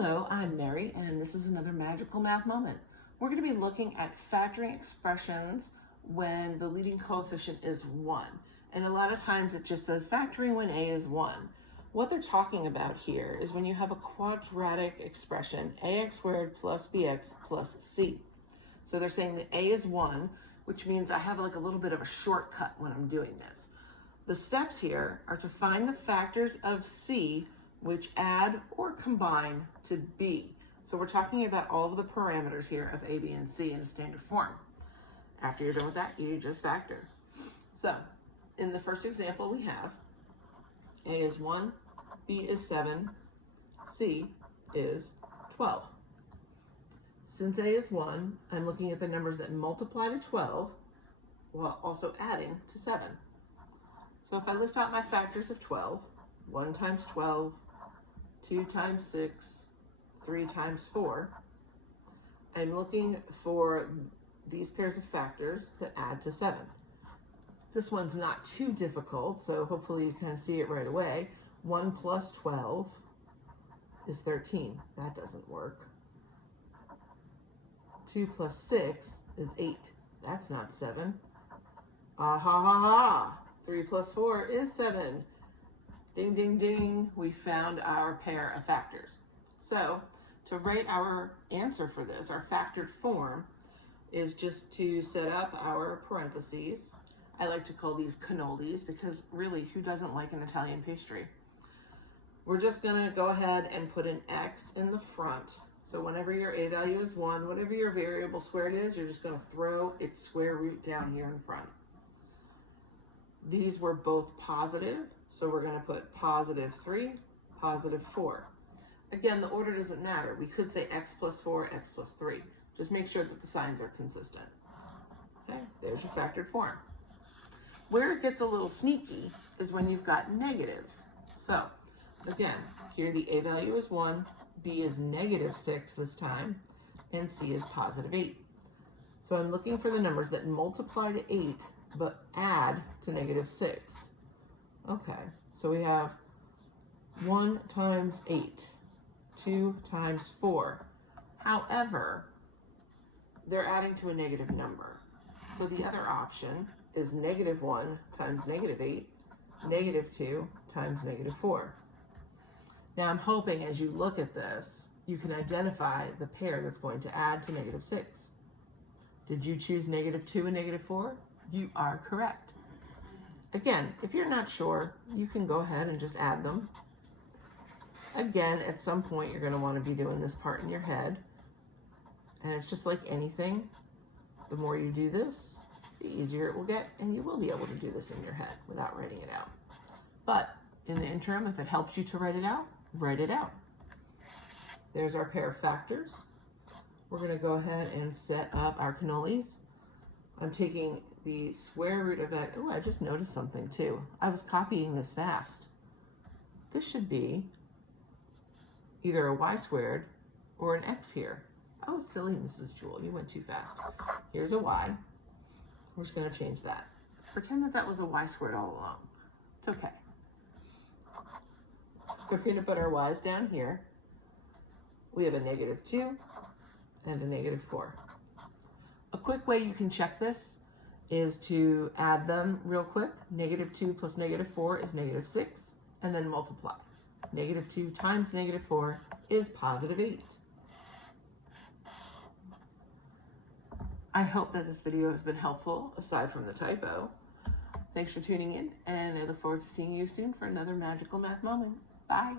Hello, I'm Mary, and this is another magical math moment. We're going to be looking at factoring expressions when the leading coefficient is 1. And a lot of times it just says factoring when a is 1. What they're talking about here is when you have a quadratic expression, ax squared plus bx plus c. So they're saying that a is 1, which means I have like a little bit of a shortcut when I'm doing this. The steps here are to find the factors of c which add or combine to b. So we're talking about all of the parameters here of a, b, and c in a standard form. After you're done with that, you just factor. So in the first example we have a is 1, b is 7, c is 12. Since a is 1, I'm looking at the numbers that multiply to 12 while also adding to 7. So if I list out my factors of 12, 1 times 12, 2 times 6, 3 times 4, I'm looking for these pairs of factors that add to 7. This one's not too difficult, so hopefully you kind of see it right away. 1 plus 12 is 13. That doesn't work. 2 plus 6 is 8. That's not 7. Ah ha ha ha! 3 plus 4 is 7. Ding, ding, ding, we found our pair of factors. So to write our answer for this, our factored form, is just to set up our parentheses. I like to call these cannolis because really, who doesn't like an Italian pastry? We're just gonna go ahead and put an x in the front. So whenever your a value is 1, whatever your variable squared is, you're just gonna throw its square root down here in front. These were both positive, so we're going to put positive 3, positive 4. Again, the order doesn't matter. We could say x plus 4, x plus 3. Just make sure that the signs are consistent. Okay, there's your factored form. Where it gets a little sneaky is when you've got negatives. So, again, here the a value is 1, b is negative 6 this time, and c is positive 8. So I'm looking for the numbers that multiply to 8 but add to negative 6. Okay, so we have 1 times 8, 2 times 4. However, they're adding to a negative number. So the other option is negative 1 times negative 8, negative 2 times negative 4. Now I'm hoping as you look at this, you can identify the pair that's going to add to negative 6. Did you choose negative 2 and negative 4? You are correct. Again, if you're not sure, you can go ahead and just add them. Again, at some point you're going to want to be doing this part in your head. And it's just like anything. The more you do this, the easier it will get, and you will be able to do this in your head without writing it out. But in the interim, if it helps you to write it out, write it out. There's our pair of factors. We're going to go ahead and set up our cannolis. I'm taking the square root of x. Oh, I just noticed something too. I was copying this fast. This should be either a y squared or an x here. Oh, silly Mrs. Jewel, you went too fast. Here's a y. We're just going to change that. Pretend that that was a y squared all along. It's okay. We're going to put our y's down here. We have a negative 2 and a negative 4. A quick way you can check this is to add them real quick. Negative 2 plus negative 4 is negative 6, and then multiply. Negative 2 times negative 4 is positive 8. I hope that this video has been helpful, aside from the typo. Thanks for tuning in, and I look forward to seeing you soon for another magical math moment. Bye.